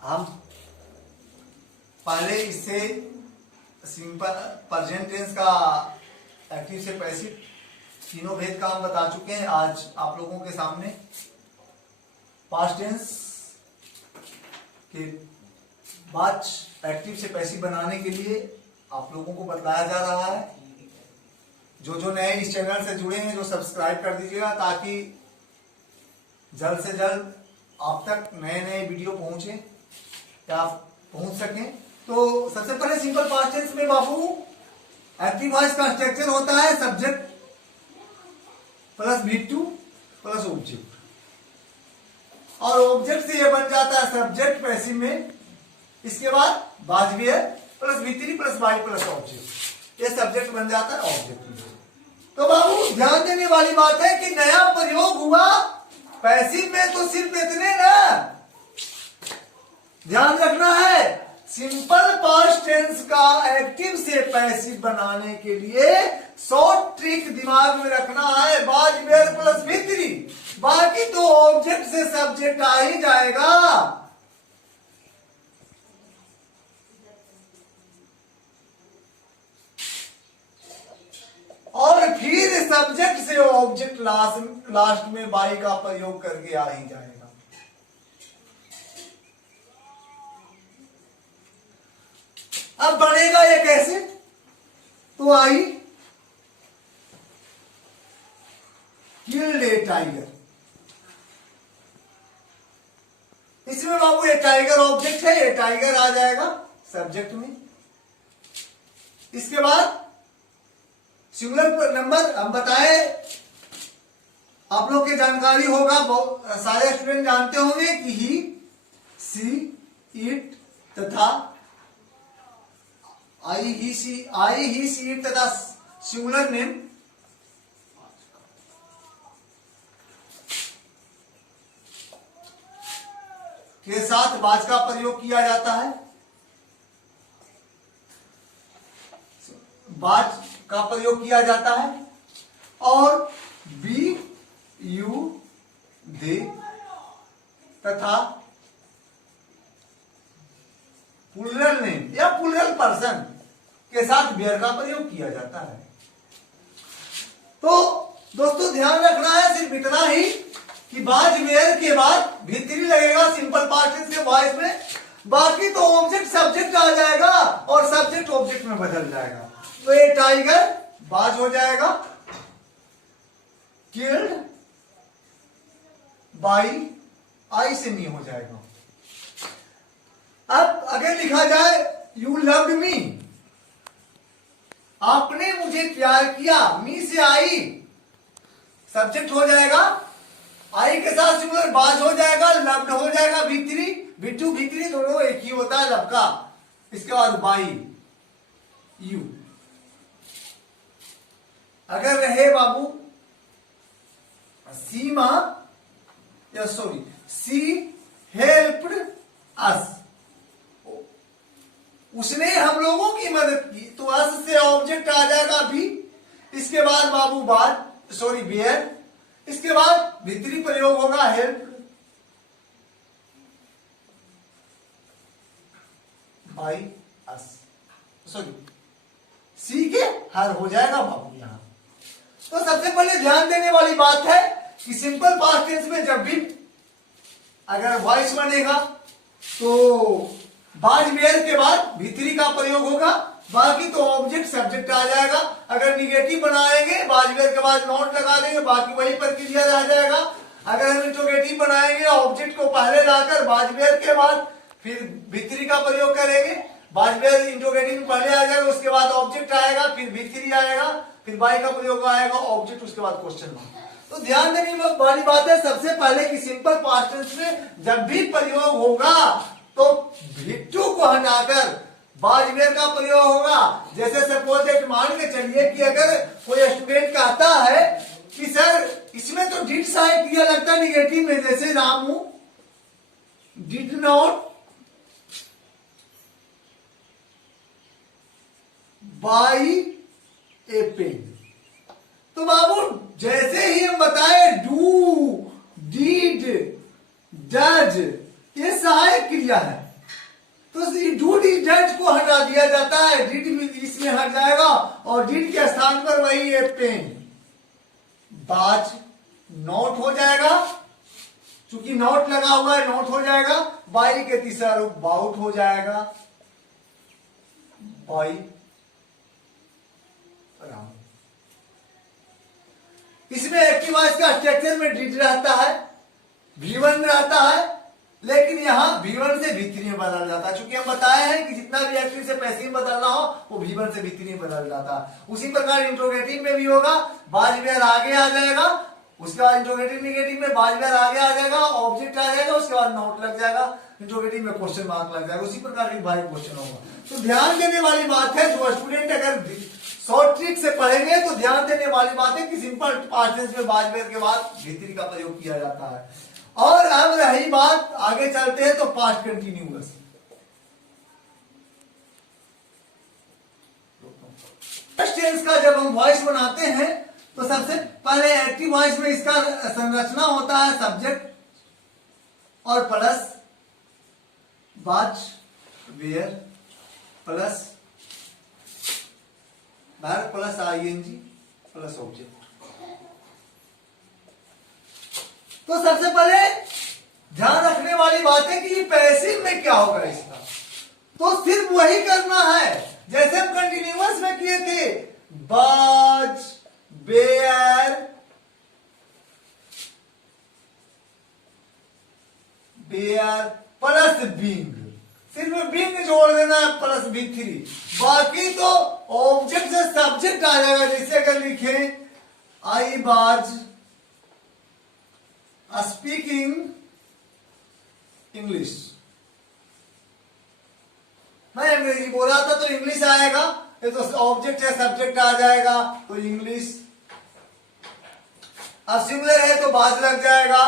हम पहले इससे सिंपल प्रेजेंट टेंस का एक्टिव से पैसिव तीनों भेद का हम बता चुके हैं। आज आप लोगों के सामने पास्ट टेंस के बाद एक्टिव से पैसिव बनाने के लिए आप लोगों को बताया जा रहा है। जो नए इस चैनल से जुड़े हैं, जो सब्सक्राइब कर दीजिएगा ताकि जल्द से जल्द आप तक नए नए वीडियो पहुंचे या आप पहुंच सकें। तो सबसे पहले सिंपल पास्ट टेंस में बाबू एक्टिव वॉइस का स्ट्रक्चर होता है subject plus V2 plus object, और ऑब्जेक्ट से ये बन जाता है सब्जेक्ट पैसिव में। इसके बाद was were plus V3 plus by plus object, ये सब्जेक्ट बन जाता है ऑब्जेक्ट में। तो बाबू ध्यान देने वाली बात है कि नया प्रयोग हुआ पैसिव में तो सिर्फ इतने ना ध्यान रखना है। सिंपल पास्ट टेंस का एक्टिव से पैसिव बनाने के लिए शॉर्ट ट्रिक दिमाग में रखना है, बाजवेयर प्लस V3, बाकी तो ऑब्जेक्ट से सब्जेक्ट आ ही जाएगा। और फिर सब्जेक्ट से ऑब्जेक्ट लास्ट में बाई का प्रयोग करके आ ही जाएगा। अब बनेगा ये कैसे? तो आई किल्ड ए टाइगर, इसमें बाबू ये टाइगर ऑब्जेक्ट है, ये टाइगर आ जाएगा सब्जेक्ट में। इसके बाद सिंगुलर नंबर हम बताए, आप लोग की जानकारी होगा, सारे स्टूडेंट जानते होंगे कि ही, सी, इट तथा आई ही सी इट तथा सिंगुलर नेम के साथ बाज का प्रयोग किया जाता है। बाज का प्रयोग किया जाता है और बी, यू, दे तथा प्लूरल नेम या प्लूरल पर्सन के साथ वेयर का प्रयोग किया जाता है। तो दोस्तों ध्यान रखना है सिर्फ इतना ही कि बाज वेयर के बाद V3 लगेगा सिंपल पास्ट टेंस के वॉइस में, बाकी तो ऑब्जेक्ट सब्जेक्ट आ जाएगा और सब्जेक्ट ऑब्जेक्ट में बदल जाएगा। तो ये टाइगर बाज हो जाएगा, किल्ड बाई आई से मी हो जाएगा। अब अगर लिखा जाए यू लव्ड मी, आपने मुझे प्यार किया, मी से आई सब्जेक्ट हो जाएगा, आई के साथ सिंगुलर बाज हो जाएगा, लव्ड हो जाएगा V3, V3 दोनों एक ही होता है लव का। इसके बाद बाई यू। अगर रहे बाबू सीमा या सॉरी सी हेल्प्ड अस, उसने हम लोगों की मदद की, तो अस से ऑब्जेक्ट आ जाएगा भी। इसके बाद बाबू बाद सॉरी बेयर, इसके बाद V3 प्रयोग होगा हेल्प बाई अस, सॉरी सी के हर हो जाएगा बाबू यहां। तो सबसे पहले ध्यान देने वाली बात है कि सिंपल पास्ट टेंस में जब भी अगर वॉइस बनेगा तो बाज वेयर के बाद V3 का प्रयोग होगा, बाकी तो ऑब्जेक्ट सब्जेक्ट आ जाएगा। अगर निगेटिव बनाएंगे बाज वेयर के बाद नॉट लगा देंगे, बाकी वही प्रक्रिया रह जाएगा। अगर हम इंट्रोगेटिव बनाएंगे ऑब्जेक्ट को पहले लाकर बाज वेयर के बाद फिर V3 का प्रयोग करेंगे, बाज वेयर इंट्रोगेटिव में पहले आ जाएगा, उसके बाद ऑब्जेक्ट आएगा, फिर V3 आएगा, फिर बाई का प्रयोग आएगा, ऑब्जेक्ट, उसके बाद क्वेश्चन मार्क। तो ध्यान देने वाली बात है सबसे पहले कि सिंपल पास्ट टेंस में जब भी प्रयोग होगा तो V2 को हटाकर बाजवेयर का प्रयोग होगा। जैसे सपोज एक मान के चलिए कि अगर कोई स्टूडेंट कहता है कि सर इसमें तो डिड साइड दिया लगता है निगेटिव में, जैसे Ramu did not buy a pen, तो बाबू जैसे ही हम बताए डू, डीड, डज, ये सहायक क्रिया है। तो डू डिड डेड को हटा दिया जाता है, डिड इसमें हट जाएगा और डिड के स्थान पर वही है पेन। बाज नोट हो जाएगा, चूंकि नोट लगा हुआ है नोट हो जाएगा। बाई के तीसरा रूप बाउट हो जाएगा, बाई राउंड। इसमें एक्टिव वॉइस का स्ट्रक्चर में डिड रहता है, V1 रहता है, लेकिन यहां V1 से V3 में बदल जाता है। चूंकि हम बताए हैं कि जितना भी एक्टिव से पैसिव बदलना हो वो V1 से V3 में बदल जाता है। उसी प्रकार इंट्रोगेटिव में भी होगा, बाज वेयर आगे आ जाएगा, उसके बाद इंट्रोगेटिव निगेटिव में बाज वेयर आगे आ जाएगा, ऑब्जेक्ट आ जाएगा, उसके बाद नोट लग जाएगा, इंट्रोगेटिव में क्वेश्चन मार्क लग जाएगा। उसी प्रकार की भारी क्वेश्चन होगा। तो ध्यान देने वाली बात है, जो स्टूडेंट अगर शॉर्ट ट्रिक से पढ़ेंगे तो ध्यान देने वाली बात है कि सिंपल पास्ट टेंस में बाज वेयर के बाद V3 का प्रयोग किया जाता है। और अब रही बात, आगे चलते हैं तो पास्ट कंटिन्यूअस। पास्ट टेंस का जब हम वॉइस बनाते हैं तो सबसे पहले एक्टिव वॉइस में इसका संरचना होता है सब्जेक्ट और plus was were plus verb plus ING plus object. तो सबसे पहले ध्यान रखने वाली बात है कि ये पैसिव में क्या होगा इसका, तो सिर्फ वही करना है जैसे हम कंटिन्यूअस में किए थे, बाज बेयर बेयर प्लस बिंग, सिर्फ बिंग जोड़ देना है प्लस B3। बाकी तो ऑब्जेक्ट से सब्जेक्ट आ जाएगा। जैसे अगर लिखे आई बाज स्पीकिंग इंग्लिश, मैं अंग्रेजी बोल रहा था तो इंग्लिश आएगा, ये तो ऑब्जेक्ट है सब्जेक्ट आ जाएगा तो इंग्लिश। अब सिंगुलर है तो बाज लग जाएगा।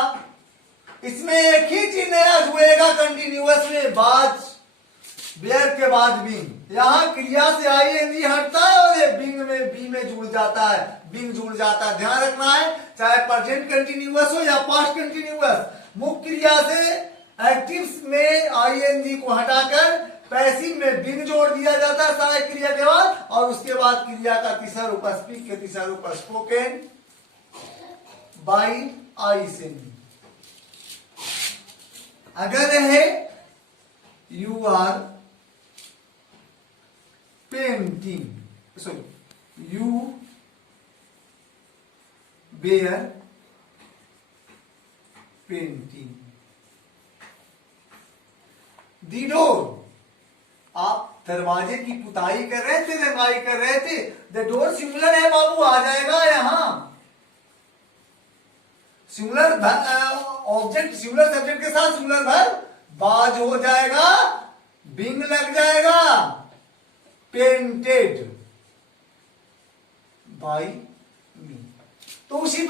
इसमें एक ही चीज नया जुड़ेगा कंटिन्यूअस में, बाज बेयर के बाद बिंग। यहां क्रिया से आईएनजी हटता है और ये बिंग में बी में जुड़ जाता है, बिंग जुड़ जाता है। ध्यान रखना है, चाहे प्रेजेंट कंटिन्यूअस हो या पास्ट कंटिन्यूअस, मुख्य क्रिया से एक्टिव में आईएनजी को हटाकर पैसिव में बिंग जोड़ दिया जाता है सहायक क्रिया के बाद, और उसके बाद क्रिया का तीसरा रूप स्पीक के तीसरा रूप स्पोकन बाई आई से। अगर है you are painting, sorry you were painting the door, आप दरवाजे की पुताई कर रहे थे, रंगाई कर रहे थे। द डोर सिंगुलर है बाबू, आ जाएगा यहां सिंगुलर ऑब्जेक्ट, सिंगुलर सब्जेक्ट के साथ सिंगुलर वर्ब, बाज हो जाएगा, बिंग लग जाएगा, पेंटेड बाई मी। तो उसी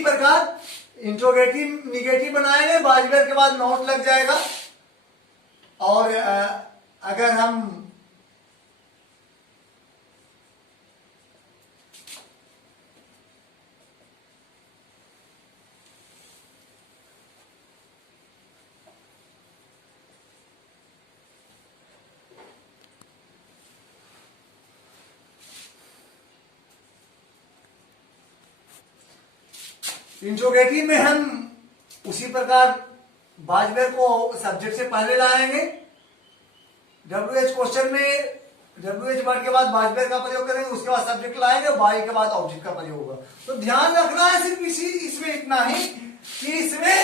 प्रकार इंट्रोगेटिव निगेटिव बनाएंगे, बाजवेयर के बाद नोट लग जाएगा। और अगर हम इंट्रोगेटिव में हम उसी प्रकार बाजवेयर को सब्जेक्ट से पहले लाएंगे। WH क्वेश्चन में WH वर्ड के बाद बाजवेयर का प्रयोग करेंगे, उसके बाद सब्जेक्ट लाएंगे, बाई के बाद ऑब्जेक्ट का प्रयोग होगा। तो ध्यान रखना है सिर्फ इसमें इतना ही कि इसमें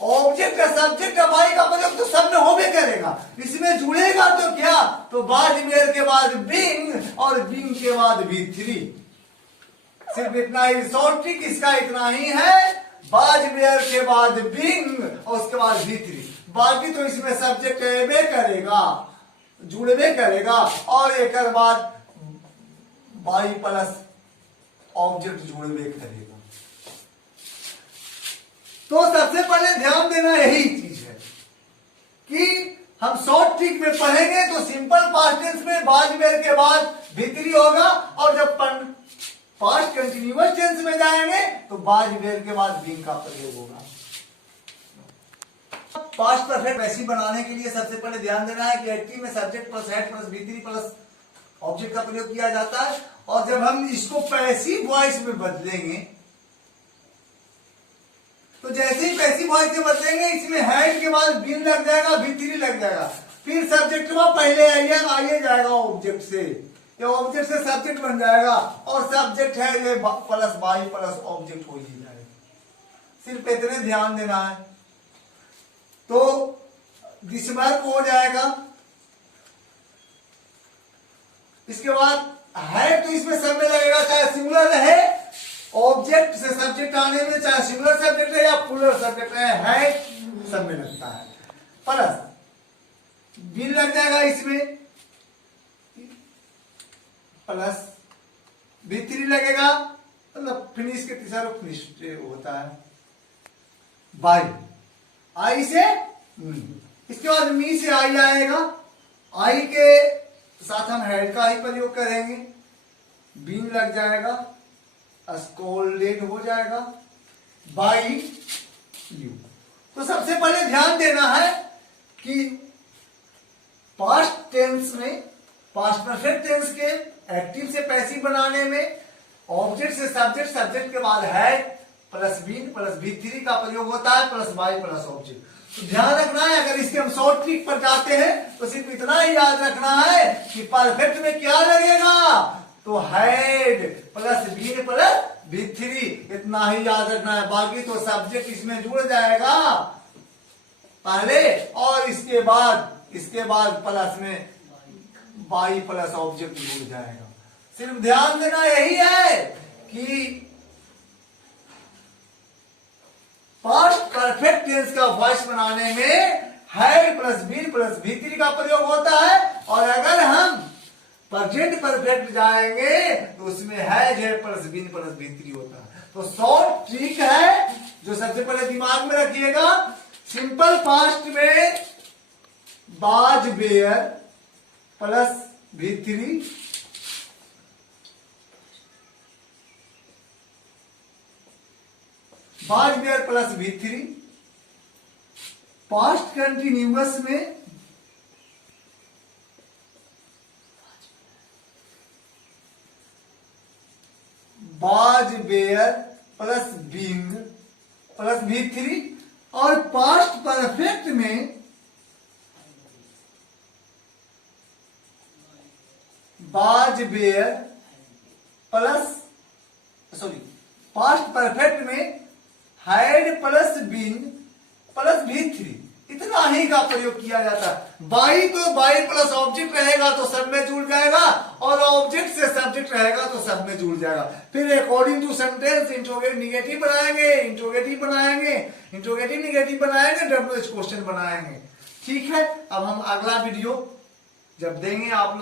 ऑब्जेक्ट का सब्जेक्ट का बाई का प्रयोग तो सब में होबे करेगा। इसमें जुड़ेगा तो क्या, तो बाजवेयर के बाद बिंग और बिंग के बाद V3। सिर्फ इतना ही, शॉर्ट ट्रिक इसका इतना ही है, बाजवेयर के बाद बिंग और उसके बाद V3। बाकी तो इसमें सब्जेक्ट एबे करेगा, जुड़बे करेगा, और एक बाद बाई प्लस ऑब्जेक्ट जुड़बे करेगा। तो सबसे पहले ध्यान देना यही चीज है कि हम शॉर्ट ट्रिक में पढ़ेंगे तो सिंपल पास्ट टेंस में बाजवेयर के बाद V3 होगा, और जब पास्ट कंटिन्यूअस टेंस में जाएंगे तो वाज वेयर के बाद बीन का प्रयोग होगा। पास्ट परफेक्ट पैसिव बनाने के लिए सबसे पहले ध्यान देना है कि एक्टिव में subject plus head plus V3 plus object का प्रयोग किया जाता है। और जब हम इसको पैसिव वॉइस में बदलेंगे तो जैसे ही पैसिव वॉइस में बदलेंगे इसमें हेड के बाद बीन लग जाएगा, V3 लग जाएगा, फिर सब्जेक्ट वह पहले आइए जाएगा ऑब्जेक्ट से, ये ऑब्जेक्ट से सब्जेक्ट बन जाएगा और सब्जेक्ट है ये प्लस वाई प्लस ऑब्जेक्ट हो ही जाएगा। सिर्फ इतने ध्यान देना है। तो दिसवर्क हो जाएगा। इसके बाद है तो इसमें सब में लगेगा, चाहे सिंगुलर रहे ऑब्जेक्ट से सब्जेक्ट आने में, चाहे सिंगुलर सब्जेक्ट है या प्लूरल सब्जेक्ट है सब में लगता है। प्लस बीन लग जाएगा इसमें, प्लस V3 लगेगा, मतलब फिनिश के तीसरा फिनिश होता है बाई आई से मी। इसके बाद मी से आई आएगा, आई के साथ हम हेड का ही प्रयोग करेंगे, बीन लग जाएगा, स्कोल्डेड हो जाएगा बाई यू। तो सबसे पहले ध्यान देना है कि पास्ट टेंस में, पास्ट परफेक्ट टेंस के एक्टिव से पैसिव बनाने में ऑब्जेक्ट से सब्जेक्ट, सब्जेक्ट के बाद है प्लस बीन प्लस V3 का प्रयोग होता है प्लस वाई प्लस ऑब्जेक्ट। तो ध्यान रखना है, अगर इसके हम शॉर्ट ट्रिक पर जाते हैं तो सिर्फ इतना ही याद रखना है कि परफेक्ट में क्या लगेगा, तो head plus been plus V3, इतना ही याद रखना है। बाकी तो सब्जेक्ट इसमें जुड़ जाएगा पहले और इसके बाद प्लस में वाई प्लस ऑब्जेक्ट जुड़ जाएगा। सिर्फ ध्यान देना यही है कि पास्ट परफेक्ट टेंस का वॉइस बनाने में head plus been plus V3 का प्रयोग होता है, और अगर हम प्रेजेंट परफेक्ट जाएंगे तो उसमें है प्लस बीन प्लस V3 होता है। तो शॉर्ट ट्रिक है जो सबसे पहले दिमाग में रखिएगा। सिंपल पास्ट में was were plus V3, was were plus V3। Past continuous में was were plus being plus V3, और पास्ट परफेक्ट में was were plus past perfect में had plus been plus V3, इतना ही का प्रयोग किया जाता है। बाई तो बाई प्लस ऑब्जेक्ट रहेगा तो सब में जुड़ जाएगा, और ऑब्जेक्ट से सब्जेक्ट रहेगा तो सब में जुड़ जाएगा। फिर according to sentence interrogative negative बनाएंगे, इंट्रोगेटिव निगेटिव बनाएंगे, WH क्वेश्चन बनाएंगे। ठीक है, अब हम अगला वीडियो जब देंगे आप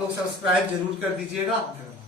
लोग सब्सक्राइब जरूर कर दीजिएगा। धन्यवाद।